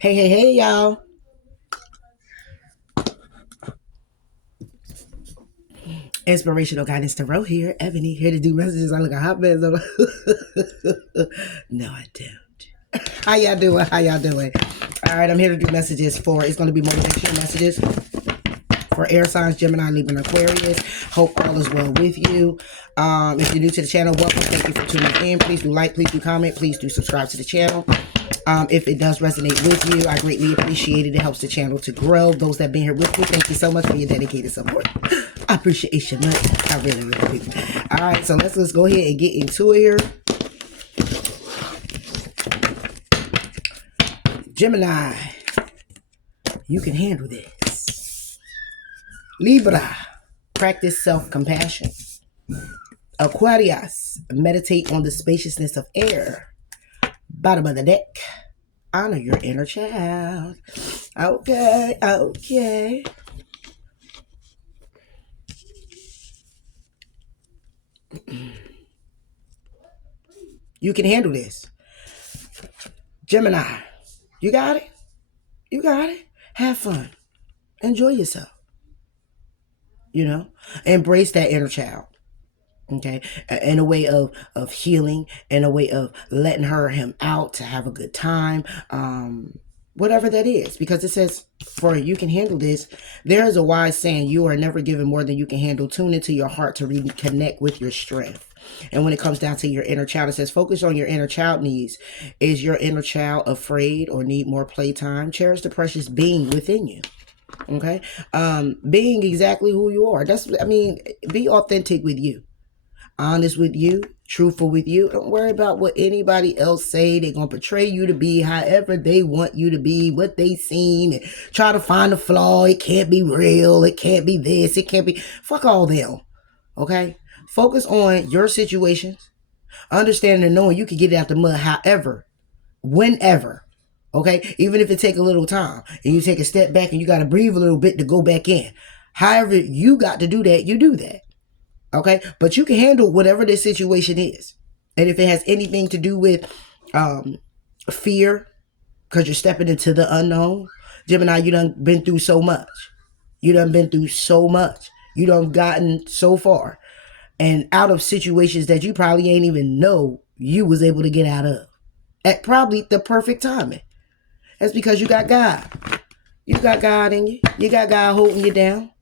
Hey, y'all. Inspirational guidance tarot here. Ebony here to do messages. I look a hot mess. No, I don't. How y'all doing? How y'all doing? All right, I'm here to do messages for, it's going to be motivational messages for air signs, Gemini, Libra, and Aquarius. Hope all is well with you. If you're new to the channel, welcome. Thank you for tuning in. Please do like, please do comment, please do subscribe to the channel. If it does resonate with you, I greatly appreciate it. It helps the channel to grow. Those that have been here with me, thank you so much for your dedicated support. I appreciate you much. I really, really do. All right, so let's go ahead and get into it here. Gemini, you can handle this. Libra, practice self-compassion. Aquarius, meditate on the spaciousness of air. Bottom of the deck, honor your inner child. Okay. You can handle this. Gemini, you got it? You got it? Have fun. Enjoy yourself. Embrace that inner child. Okay, in a way of healing, in a way of letting him out to have a good time, whatever that is, because it says for you can handle this. There is a wise saying, you are never given more than you can handle. Tune into your heart to really connect with your strength. And when it comes down to your inner child, it says focus on your inner child needs. Is your inner child afraid or need more playtime? Cherish the precious being within you. Okay, being exactly who you are. Be authentic with you. Honest with you, truthful with you. Don't worry about what anybody else say. They're going to portray you to be however they want you to be, what they seen, and try to find a flaw. It can't be real. It can't be this. It can't be. Fuck all them. Okay? Focus on your situations. Understanding and knowing you can get out the mud however, whenever. Okay? Even if it take a little time and you take a step back and you got to breathe a little bit to go back in. However you got to do that, you do that. Okay, but you can handle whatever this situation is. And if it has anything to do with fear, because you're stepping into the unknown, Gemini, you done been through so much. You done been through so much. You done gotten so far. And out of situations that you probably ain't even know you was able to get out of. At probably the perfect timing. That's because you got God. You got God in you. You got God holding you down.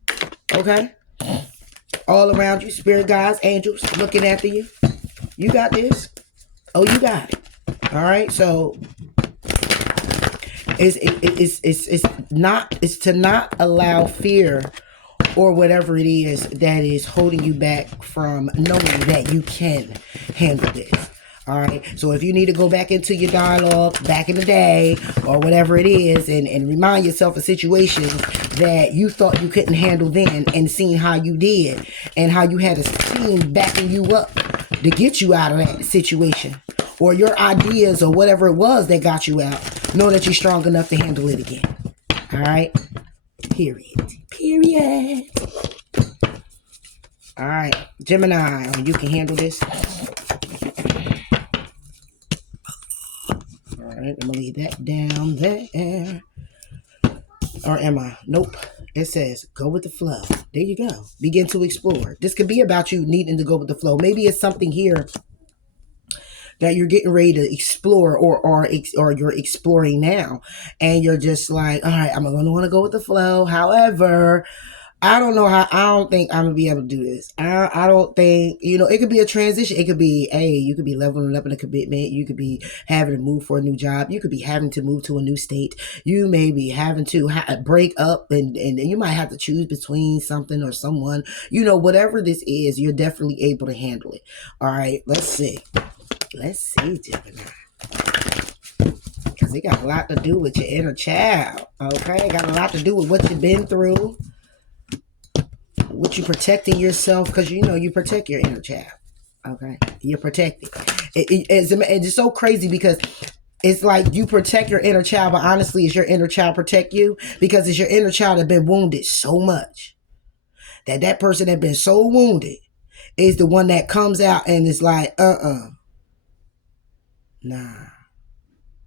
Okay? All around you, spirit guides, angels looking after you. You got this. Oh, you got it. All right. So it's to not allow fear or whatever it is that is holding you back from knowing that you can handle this. All right. So if you need to go back into your dialogue back in the day or whatever it is and remind yourself of situations that you thought you couldn't handle then and seeing how you did and how you had a team backing you up to get you out of that situation or your ideas or whatever it was that got you out, know that you're strong enough to handle it again. All right. Period. All right. Gemini, you can handle this. All right, I'm gonna leave that down there. Or am I? Nope. It says go with the flow. There you go. Begin to explore. This could be about you needing to go with the flow. Maybe it's something here that you're getting ready to explore or you're exploring now, and you're just like, all right, I'm gonna want to go with the flow. However, I don't think I'm gonna be able to do this. I don't think, it could be a transition. It could be, you could be leveling up in a commitment. You could be having to move for a new job. You could be having to move to a new state. You may be having to break up and you might have to choose between something or someone, whatever this is, you're definitely able to handle it. All right, let's see, Gemini. Because it got a lot to do with your inner child. Okay, it got a lot to do with what you've been through. What you protecting yourself, because you protect your inner child. Okay, you're protected. It's so crazy because it's like you protect your inner child, but honestly, is your inner child protect you? Because it's your inner child that been wounded so much that person that been so wounded is the one that comes out and is like, nah,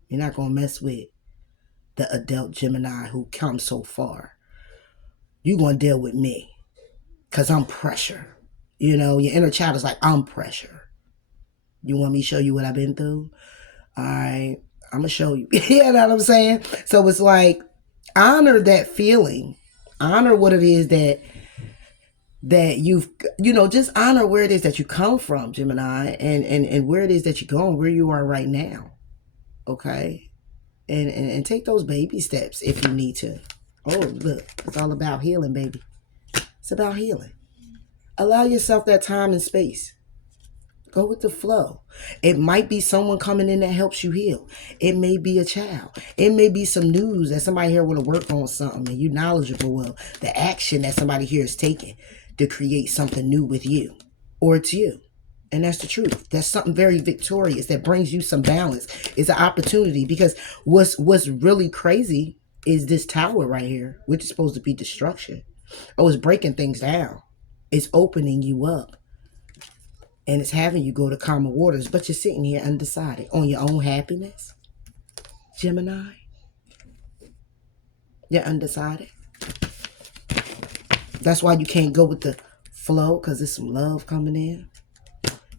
you're not gonna mess with the adult Gemini who comes so far. You're going to deal with me because I'm pressure. You know, your inner child is like, I'm pressure. You want me to show you what I've been through? All right, I'm going to show you. You know what I'm saying? So it's like, honor that feeling. Honor what it is that you've, just honor where it is that you come from, Gemini, and where it is that you're going, where you are right now. Okay? And take those baby steps if you need to. Oh, look, it's all about healing, baby. It's about healing. Allow yourself that time and space. Go with the flow. It might be someone coming in that helps you heal. It may be a child. It may be some news that somebody here want to work on something and you're knowledgeable. Well, the action that somebody here is taking to create something new with you, or it's you. And that's the truth. That's something very victorious that brings you some balance. It's an opportunity, because what's really crazy is this tower right here, which is supposed to be destruction. Oh, it's breaking things down. It's opening you up. And it's having you go to calmer waters, but you're sitting here undecided on your own happiness. Gemini, you're undecided. That's why you can't go with the flow, because there's some love coming in.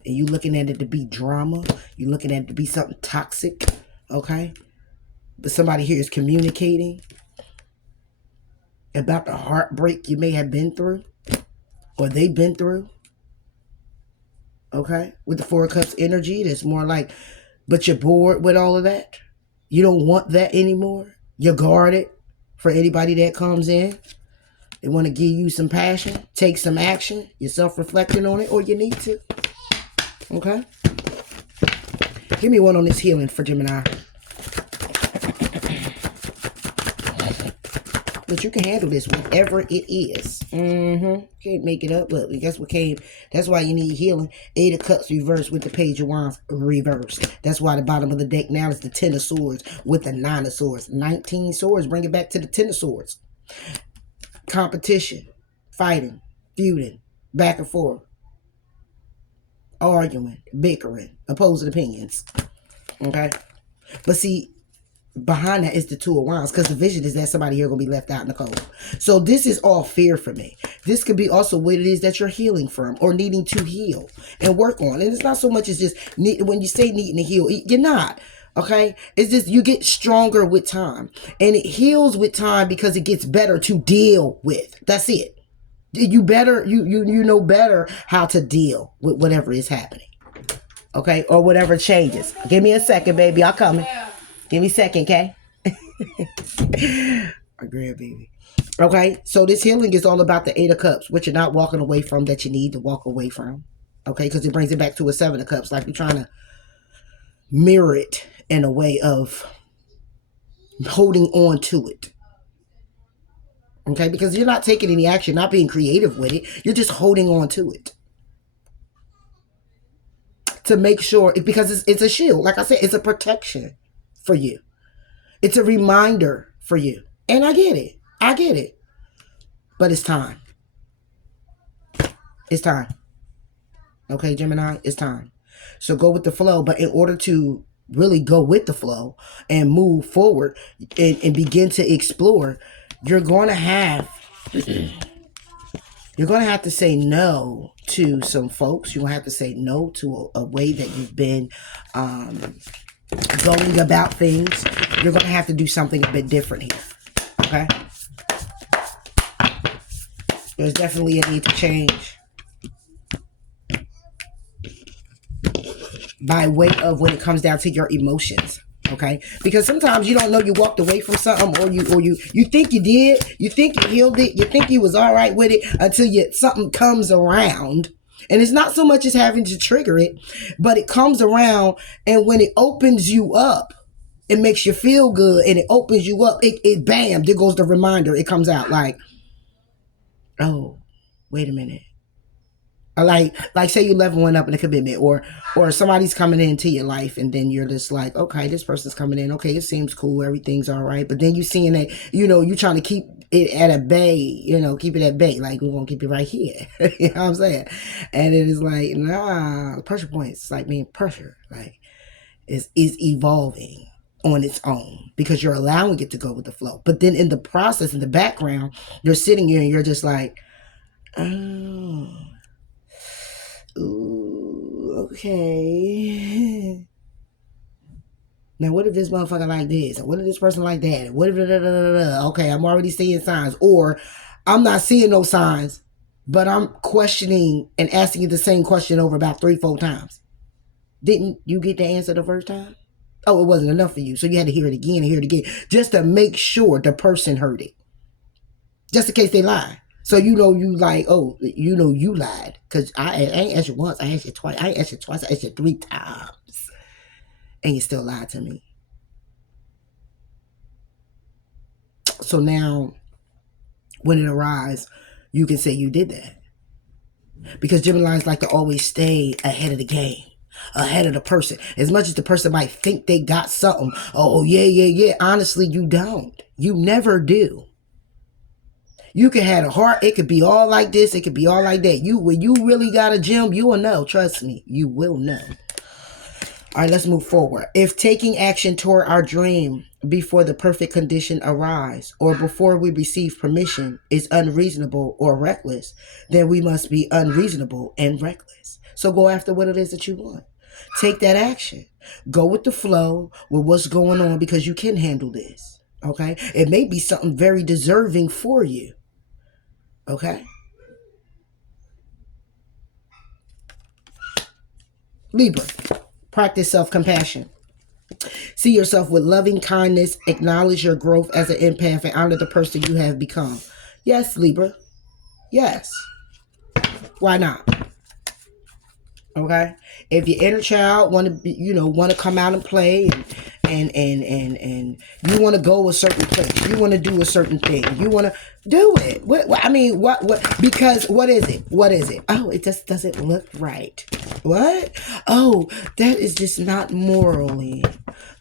And you looking at it to be drama. You looking at it to be something toxic. Okay? But somebody here is communicating about the heartbreak you may have been through, or they've been through. Okay? With the Four of Cups energy, that's more like, but you're bored with all of that. You don't want that anymore. You're guarded for anybody that comes in. They want to give you some passion, take some action. You're self-reflecting on it, or you need to. Okay? Give me one on this healing for Gemini. But you can handle this, whatever it is. Can't make it up. Look, guess what came? That's why you need healing. 8 of Cups reversed with the Page of Wands reversed. That's why the bottom of the deck now is the 10 of Swords with the 9 of Swords. 19 swords. Bring it back to the 10 of Swords. Competition. Fighting. Feuding. Back and forth. Arguing. Bickering. Opposing opinions. Okay? But see, behind that is the 2 of Wands, because the vision is that somebody here going to be left out in the cold. So this is all fear for me. This could be also what it is that you're healing from, or needing to heal and work on. And it's not so much as just when you say needing to heal, you're not. Okay? It's just you get stronger with time, and it heals with time because it gets better to deal with. That's it. You know better how to deal with whatever is happening. Okay? Or whatever changes. Give me a second, baby. I'm coming. Give me a second, okay? My grandbaby. Okay, so this healing is all about the 8 of Cups, which you're not walking away from, that you need to walk away from. Okay, because it brings it back to a 7 of Cups, like you're trying to mirror it in a way of holding on to it. Okay, because you're not taking any action, not being creative with it. You're just holding on to it. To make sure, because it's a shield. Like I said, it's a protection for you. It's a reminder for you. And I get it. I get it. But it's time. It's time. Okay, Gemini, it's time. So go with the flow. But in order to really go with the flow and move forward and begin to explore, you're going to have to say no to some folks. You're going to have to say no to a way that you've been going about things. You're going to have to do something a bit different here. Okay? There's definitely a need to change. By way of when it comes down to your emotions. Okay? Because sometimes you don't know you walked away from something, or you think you did, you think you healed it, you think you was all right with it until something comes around. And it's not so much as having to trigger it, but it comes around, and when it opens you up, it makes you feel good, and it opens you up. It bam, there goes the reminder. It comes out like, oh, wait a minute. Or like say you level one up in a commitment, or somebody's coming into your life, and then you're just like, okay, this person's coming in. Okay, it seems cool. Everything's all right. But then you seeing that, you trying to keep it at a bay, keep it at bay. Like, we're going to keep it right here. You know what I'm saying? And it is like, nah, pressure points, like being pressure, like is evolving. on its own because you're allowing it to go with the flow. But then in the process, in the background, you're sitting here and you're just like, oh, ooh, okay. Now, what if this motherfucker like this? Or what if this person like that? What if okay, I'm already seeing signs. Or I'm not seeing no signs, but I'm questioning and asking you the same question over about 3-4 times. Didn't you get the answer the first time? Oh, it wasn't enough for you. So you had to hear it again and hear it again just to make sure the person heard it. Just in case they lie. So you like, oh, you lied. Because I ain't asked you once, I asked you twice. I ain't asked you twice, I asked you 3 times. And you still lied to me. So now, when it arrives, you can say you did that. Because Geminis like to always stay ahead of the game, ahead of the person. As much as the person might think they got something. Oh, yeah. Honestly, you don't. You never do. You can have a heart. It could be all like this. It could be all like that. When you really got a gem, you will know. Trust me. You will know. All right, let's move forward. If taking action toward our dream before the perfect condition arise or before we receive permission is unreasonable or reckless, then we must be unreasonable and reckless. So go after what it is that you want. Take that action. Go with the flow with what's going on because you can handle this. Okay? It may be something very deserving for you. Okay? Libra, practice self-compassion. See yourself with loving kindness, acknowledge your growth as an empath, and honor the person you have become. Yes, Libra. Yes. Why not? Okay? If your inner child want to come out and play and you want to go a certain place, you want to do a certain thing, you want to do it. What because what is it? Oh, it just doesn't look right. What? Oh, that is just not morally.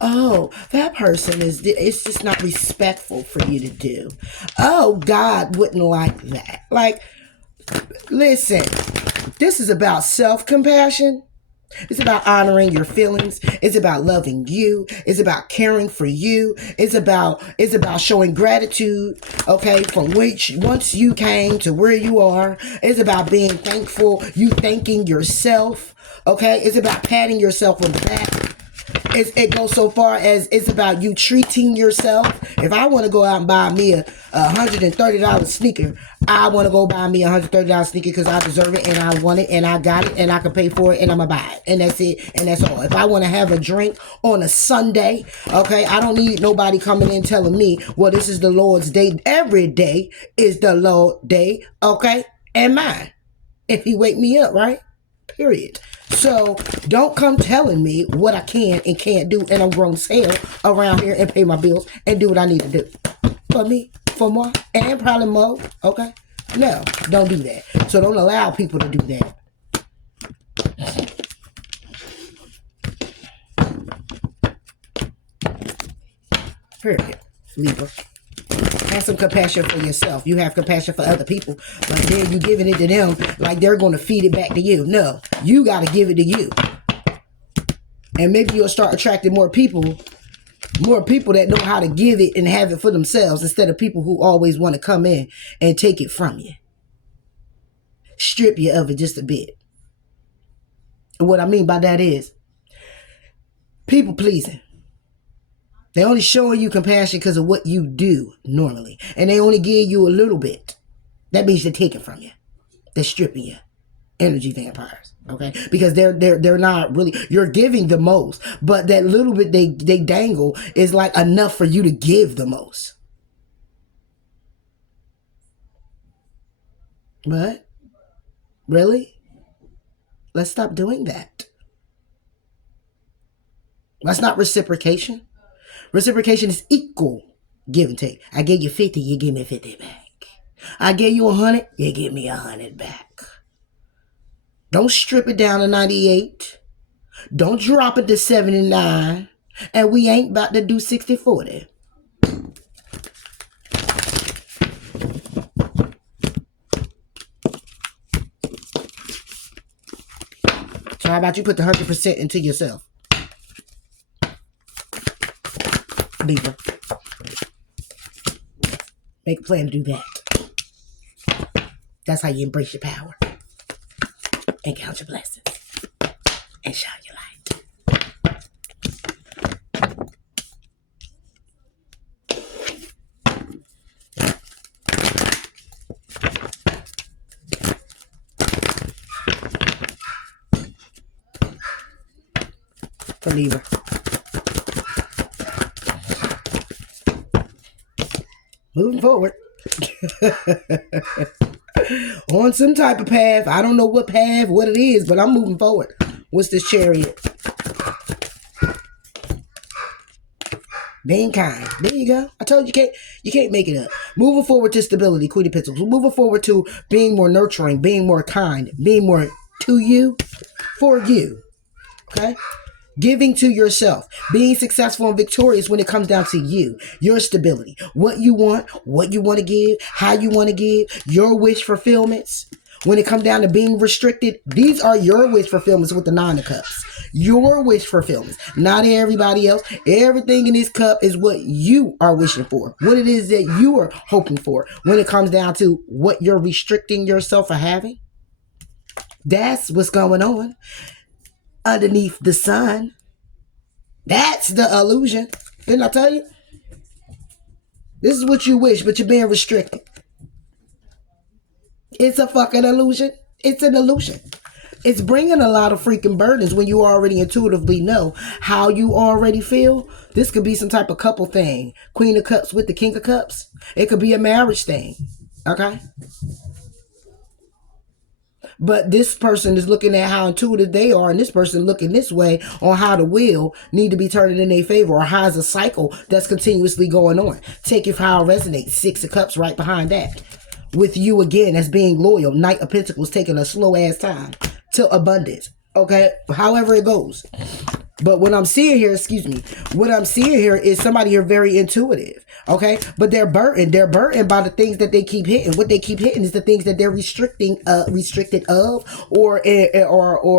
Oh, that person it's just not respectful for you to do. Oh, God wouldn't like that. Like, listen, this is about self-compassion. It's about honoring your feelings. It's about loving you. It's about caring for you. It's about showing gratitude, okay, from which once you came to where you are. It's about being thankful, you thanking yourself, okay? It's about patting yourself on the back. It goes so far as it's about you treating yourself. If I want to go out and buy me a $130 sneaker, I want to go buy me a $130 sneaker because I deserve it and I want it and I got it and I can pay for it and I'm going to buy it. And that's it. And that's all. If I want to have a drink on a Sunday, okay, I don't need nobody coming in telling me, well, this is the Lord's day. Every day is the Lord's day, okay, and mine. If he wake me up, right? Period. So don't come telling me what I can and can't do, and I'm grown as hell around here and pay my bills and do what I need to do. For me, for more, and probably more, okay? No, don't do that. So don't allow people to do that. Period. Libra. Have some compassion for yourself. You have compassion for other people, but then you giving it to them like they're going to feed it back to you. No, you got to give it to you. And maybe you'll start attracting more people that know how to give it and have it for themselves instead of people who always want to come in and take it from you. Strip you of it just a bit. And what I mean by that is people pleasing. They only showing you compassion because of what you do normally. And they only give you a little bit. That means they're taking from you. They're stripping you. Energy vampires. Okay? Because they're not really, you're giving the most. But that little bit they dangle is like enough for you to give the most. But really? Let's stop doing that. That's not reciprocation. Reciprocation is equal give and take. I gave you 50, you give me 50 back. I gave you 100, you give me 100 back. Don't strip it down to 98. Don't drop it to 79. And we ain't about to do 60-40. So how about you put the 100% into yourself? Libra. Make a plan to do that. That's how you embrace your power and count your blessings and shine your light. For Libra. Moving forward. On some type of path. I don't know what path, what it is, but I'm moving forward. What's this Chariot? Being kind. There you go. I told you you can't make it up. Moving forward to stability, Queen of Pentacles. Moving forward to being more nurturing, being more kind, being more to you, for you. Okay? Giving to yourself, being successful and victorious when it comes down to you, your stability, what you want to give, how you want to give, your wish fulfillments. When it comes down to being restricted, these are your wish fulfillments with the Nine of Cups. Your wish fulfillments, not everybody else. Everything in this cup is what you are wishing for, what it is that you are hoping for. When it comes down to what you're restricting yourself for having, that's what's going on. Underneath the sun. That's the illusion. Didn't I tell you? This is what you wish, but you're being restricted. It's a fucking illusion. It's an illusion. It's bringing a lot of freaking burdens when you already intuitively know how you already feel. This could be some type of couple thing. Queen of Cups with the King of Cups. It could be a marriage thing. Okay? But this person is looking at how intuitive they are, and this person looking this way on how the wheel need to be turning in their favor, or how's a cycle that's continuously going on. Take it for how it resonates. Six of Cups right behind that. With you again as being loyal. Knight of Pentacles taking a slow ass time to abundance. Okay? However it goes. But what I'm seeing here, what I'm seeing here is somebody here very intuitive. Okay? But they're burdened. They're burdened by the things that they keep hitting. What they keep hitting is the things that they're restricted of, or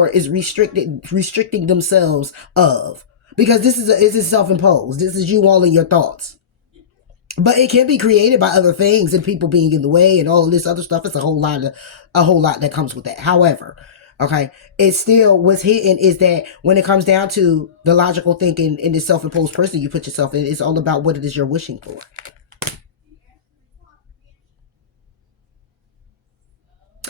is restricting themselves of. Because this is self-imposed. This is you all in your thoughts. But it can be created by other things and people being in the way and all of this other stuff. It's a whole lot that comes with that. However, okay, it's still what's hidden is that when it comes down to the logical thinking in this self-imposed person you put yourself in, it's all about what it is you're wishing for.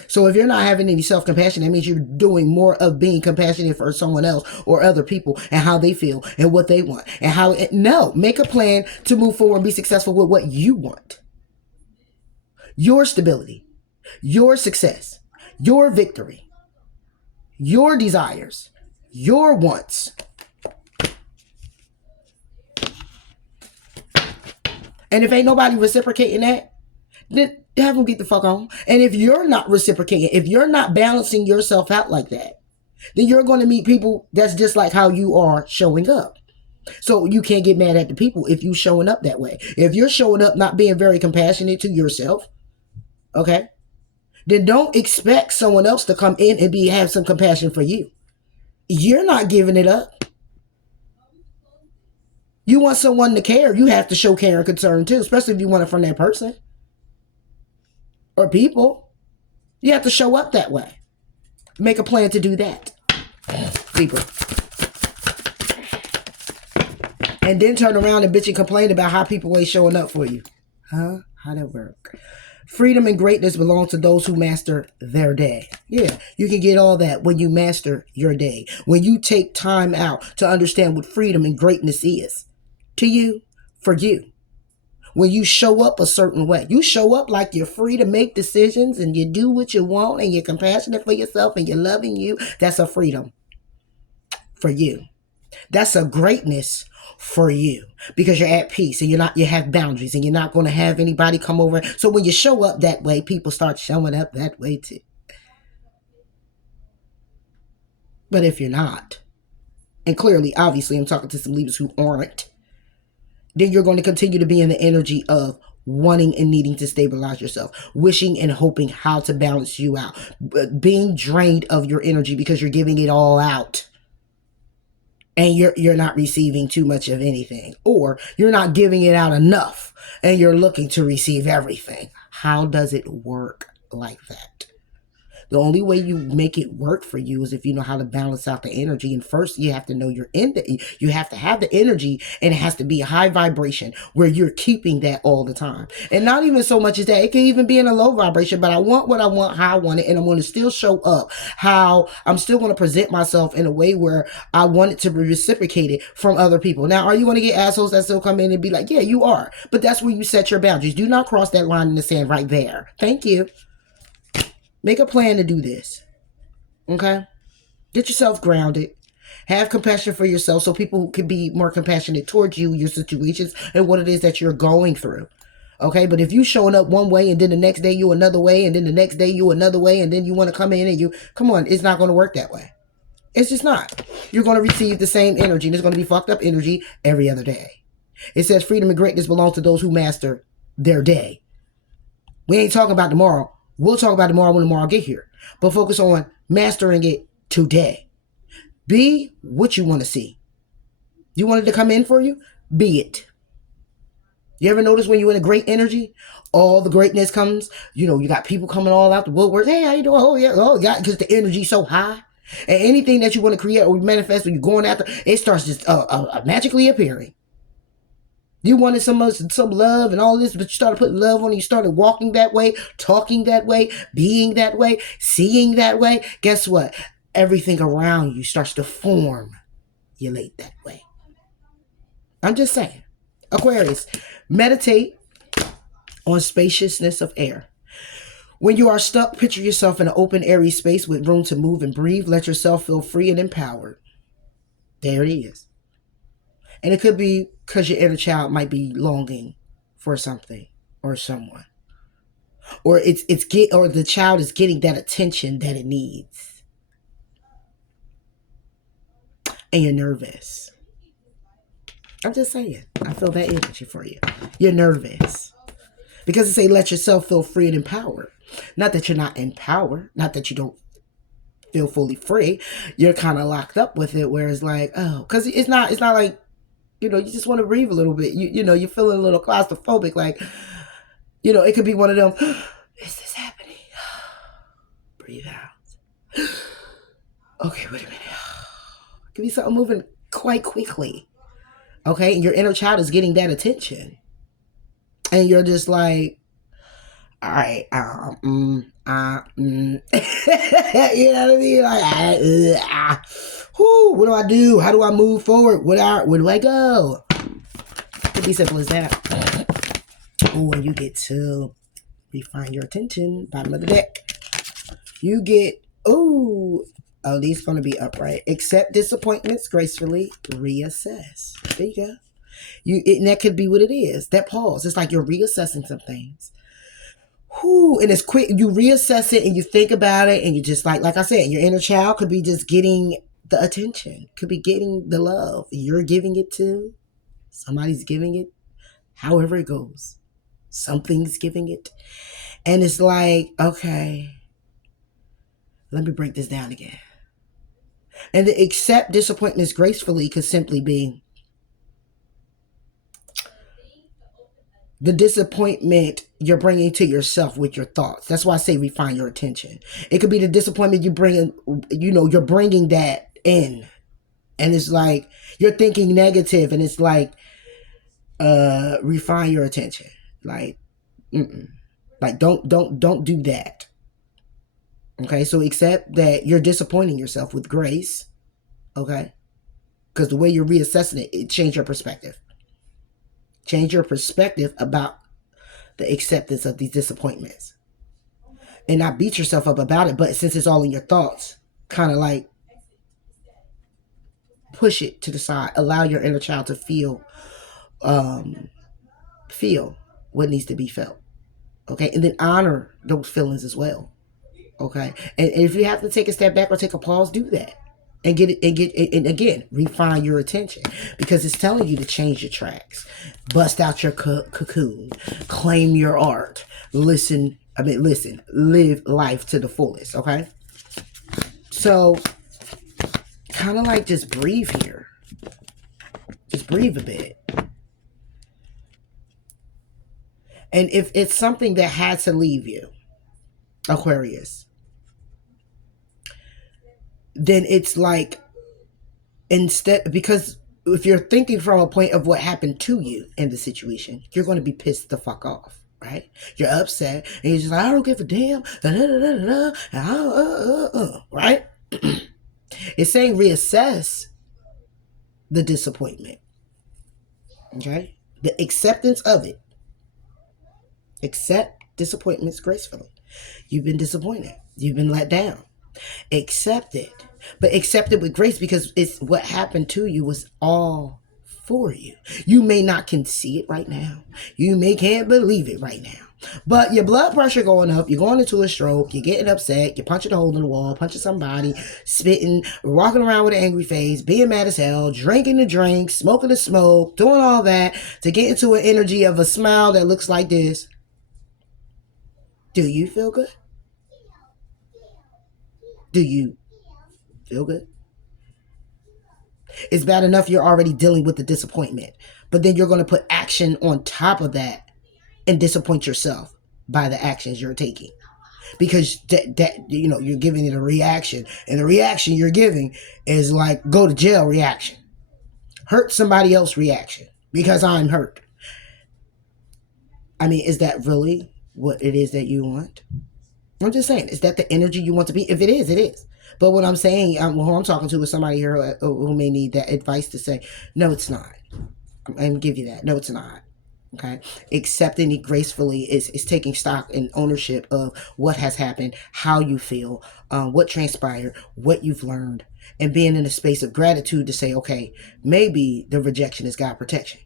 So if you're not having any self-compassion, that means you're doing more of being compassionate for someone else or other people and how they feel and what they want and how. No, make a plan to move forward and be successful with what you want. Your stability, your success, your victory, your desires, your wants. And if ain't nobody reciprocating that, then have them get the fuck on. And if you're not reciprocating, if you're not balancing yourself out like that, then you're going to meet people that's just like how you are showing up. So you can't get mad at the people if you showing up that way. If you're showing up not being very compassionate to yourself, okay, then don't expect someone else to come in and have some compassion for you. You're not giving it up. You want someone to care, you have to show care and concern too, especially if you want it from that person or people. You have to show up that way. Make a plan to do that. People. And then turn around and bitch and complain about how people ain't showing up for you. Huh? How'd that work? Freedom and greatness belong to those who master their day. Yeah, you can get all that when you master your day. When you take time out to understand what freedom and greatness is. To you, for you. When you show up a certain way. You show up like you're free to make decisions and you do what you want and you're compassionate for yourself and you're loving you. That's a freedom for you. That's a greatness for you because you're at peace and you have boundaries and you're not going to have anybody come over. So when you show up that way, people start showing up that way too. But if you're not, and clearly, obviously, I'm talking to some leaders who aren't, then you're going to continue to be in the energy of wanting and needing to stabilize yourself, wishing and hoping how to balance you out, being drained of your energy because you're giving it all out. and you're not receiving too much of anything, or you're not giving it out enough and you're looking to receive everything. How does it work like that? The only way you make it work for you is if you know how to balance out the energy. And first, you have to know you're in the, you have to have the energy, and it has to be a high vibration where you're keeping that all the time. And not even so much as that, it can even be in a low vibration, but I want what I want, how I want it, and I'm going to still show up how I'm still going to present myself in a way where I want it to be reciprocated from other people. Now, are you going to get assholes that still come in and be like, yeah, you are. But that's where you set your boundaries. Do not cross that line in the sand right there. Thank you. Make a plan to do this. Okay? Get yourself grounded. Have compassion for yourself so people can be more compassionate towards you, your situations, and what it is that you're going through. Okay? But if you showing up one way and then the next day you another way and then the next day you another way and then you want to come in and you, come on, it's not going to work that way. It's just not. You're going to receive the same energy, and it's going to be fucked up energy every other day. It says freedom and greatness belongs to those who master their day. We ain't talking about tomorrow. We'll talk about tomorrow when tomorrow get here. But focus on mastering it today. Be what you want to see. You want it to come in for you? Be it. You ever notice when you're in a great energy, all the greatness comes? You know, you got people coming all out the woodwork. Hey, how you doing? Oh, yeah, because the energy's so high. And anything that you want to create or manifest or you're going after, it starts just magically appearing. You wanted some love and all this, but you started putting love on it. You started walking that way, talking that way, being that way, seeing that way. Guess what? Everything around you starts to formulate that way. I'm just saying. Aquarius, meditate on spaciousness of air. When you are stuck, picture yourself in an open, airy space with room to move and breathe. Let yourself feel free and empowered. There it is. And it could be because your inner child might be longing for something or someone. Or or the child is getting that attention that it needs. And you're nervous. I'm just saying. I feel that energy for you. You're nervous. Because it say let yourself feel free and empowered. Not that you're not empowered. Not that you don't feel fully free. You're kind of locked up with it where it's like, oh, because it's not like, you know, you just want to breathe a little bit. You know, you're feeling a little claustrophobic. Like, you know, it could be one of them. Is this happening? Breathe out. Okay, wait a minute. It could be something moving quite quickly. Okay, and your inner child is getting that attention. And you're just like, all right, you know what I mean? Like, what do I do? How do I move forward? Where do I go? Could be simple as that. When you get to refine your attention, bottom of the deck, you get, these going to be upright. Accept disappointments gracefully, reassess. There you go. And that could be what it is. That pause. It's like you're reassessing some things. And it's quick. You reassess it and you think about it and you just like I said, your inner child could be just getting the attention, could be getting the love. You're giving it to, somebody's giving it, however it goes. Something's giving it. And it's like, okay, let me break this down again. And to accept disappointments gracefully could simply be the disappointment you're bringing to yourself with your thoughts. That's why I say refine your attention. It could be the disappointment you bring, you're bringing that in. And it's like, you're thinking negative and it's like, refine your attention. Like, like don't do that. Okay. So accept that you're disappointing yourself with grace. Okay. Because the way you're reassessing it changed your perspective. Change your perspective about the acceptance of these disappointments. And not beat yourself up about it, but since it's all in your thoughts, kind of like push it to the side. Allow your inner child to feel what needs to be felt. Okay? And then honor those feelings as well. Okay? And if you have to take a step back or take a pause, do that. And and again, refine your attention, because it's telling you to change your tracks, bust out your cocoon, claim your art, listen, live life to the fullest. Okay. So kind of like just breathe here. breathe a bit. And if it's something that had to leave you, Aquarius, then it's like, instead, because if you're thinking from a point of what happened to you in the situation, you're going to be pissed the fuck off, right? You're upset, and you're just like, I don't give a damn, right? It's saying reassess the disappointment, okay? The acceptance of it. Accept disappointments gracefully. You've been disappointed. You've been let down. Accept it. But accept it with grace, because it's what happened to you was all for you. You may not can see it right now. You may can't believe it right now. But your blood pressure going up, you're going into a stroke, you're getting upset, you're punching a hole in the wall, punching somebody, spitting, walking around with an angry face, being mad as hell, drinking the drink, smoking the smoke, doing all that to get into an energy of a smile that looks like this. Do you feel good? Do you feel good? It's bad enough you're already dealing with the disappointment, but then you're going to put action on top of that and disappoint yourself by the actions you're taking, because that you're giving it a reaction, and the reaction you're giving is like go to jail reaction, hurt somebody else reaction because I'm hurt. I mean, is that really what it is that you want? I'm just saying, is that the energy you want to be? If it is, it is. But what I'm saying, who I'm talking to is somebody here who may need that advice to say, no, it's not. I'm going to give you that. No, it's not. Okay. Accepting it gracefully is taking stock and ownership of what has happened, how you feel, what transpired, what you've learned, and being in a space of gratitude to say, okay, maybe the rejection is God protection.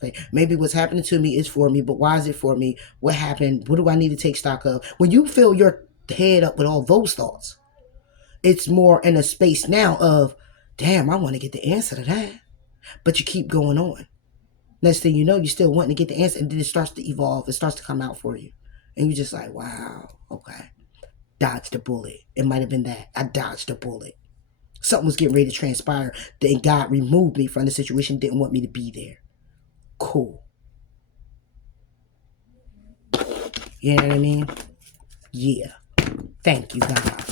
Okay, maybe what's happening to me is for me, but why is it for me? What happened? What do I need to take stock of? When you fill your head up with all those thoughts, it's more in a space now of, damn, I want to get the answer to that. But you keep going on. Next thing you know, you're still wanting to get the answer, and then it starts to evolve. It starts to come out for you. And you're just like, wow, okay. Dodged a bullet. It might have been that. I dodged a bullet. Something was getting ready to transpire. Then God removed me from the situation, didn't want me to be there. Cool. You know what I mean? Yeah. Thank you, God.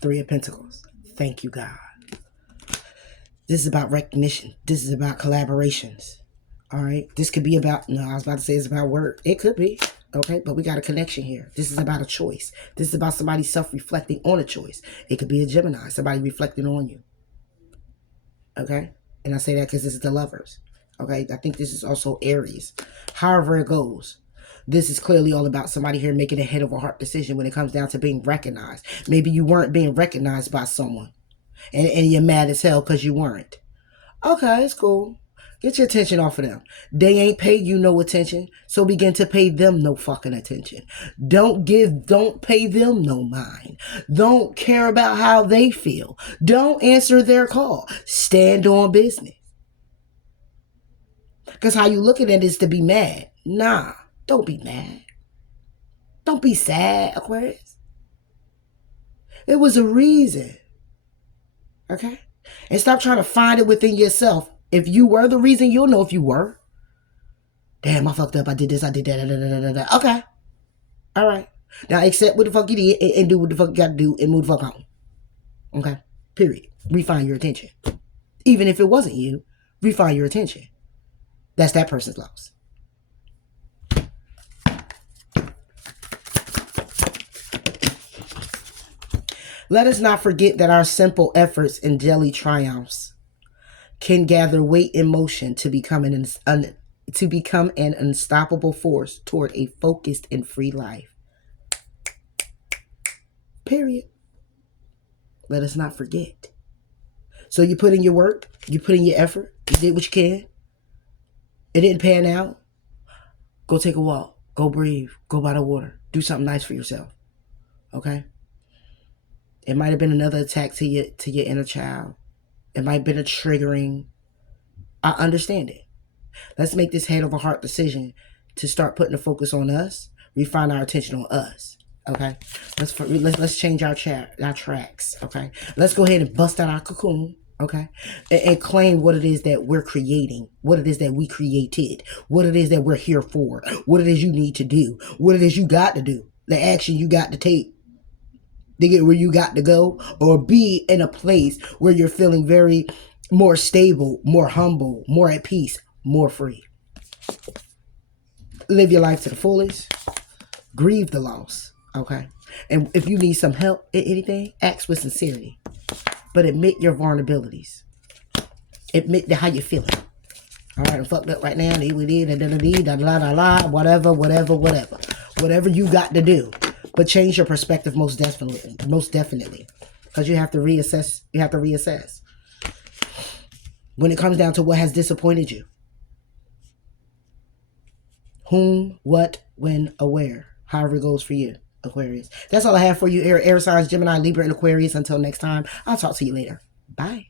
Three of Pentacles. Thank you, God. This is about recognition. This is about collaborations. All right? This could be about, no, I was about to say it's about work. It could be. Okay? But we got a connection here. This is about a choice. This is about somebody self-reflecting on a choice. It could be a Gemini. Somebody reflecting on you. Okay? And I say that because this is the Lovers. Okay? I think this is also Aries. However it goes. This is clearly all about somebody here making a head over heart decision when it comes down to being recognized. Maybe you weren't being recognized by someone. And you're mad as hell because you weren't. Okay, it's cool. Get your attention off of them. They ain't paid you no attention, so begin to pay them no fucking attention. Don't pay them no mind. Don't care about how they feel. Don't answer their call. Stand on business. Because how you look at it is to be mad. Nah, don't be mad. Don't be sad, Aquarius. It was a reason. Okay? And stop trying to find it within yourself. If you were the reason, you'll know if you were. Damn, I fucked up. I did this. I did that. Okay. All right. Now accept what the fuck you did and do what the fuck you got to do and move the fuck on. Okay? Period. Refine your attention. Even if it wasn't you, refine your attention. That's that person's loss. Let us not forget that our simple efforts and daily triumphs can gather weight in motion to become an unstoppable force toward a focused and free life. Period. Let us not forget. So you put in your work, you put in your effort, you did what you can. It didn't pan out. Go take a walk. Go breathe. Go by the water. Do something nice for yourself. Okay? It might have been another attack to your inner child. It might have been a triggering. I understand it. Let's make this head over heart decision to start putting the focus on us. Refine our attention on us. Okay? Let's change our tracks. Okay? Let's go ahead and bust out our cocoon. Okay. And claim what it is that we're creating, what it is that we created, what it is that we're here for, what it is you need to do, what it is you got to do, the action you got to take to get where you got to go, or be in a place where you're feeling very more stable, more humble, more at peace, more free. Live your life to the fullest. Grieve the loss. Okay. And if you need some help in anything, ask with sincerity. But admit your vulnerabilities. Admit how you're feeling. All right, I'm fucked up right now. Whatever. Whatever you got to do. But change your perspective most definitely. Because you have to reassess. When it comes down to what has disappointed you. Whom, what, when, aware. However it goes for you, Aquarius. That's all I have for you, air signs, Gemini, Libra, and Aquarius. Until next time, I'll talk to you later. Bye.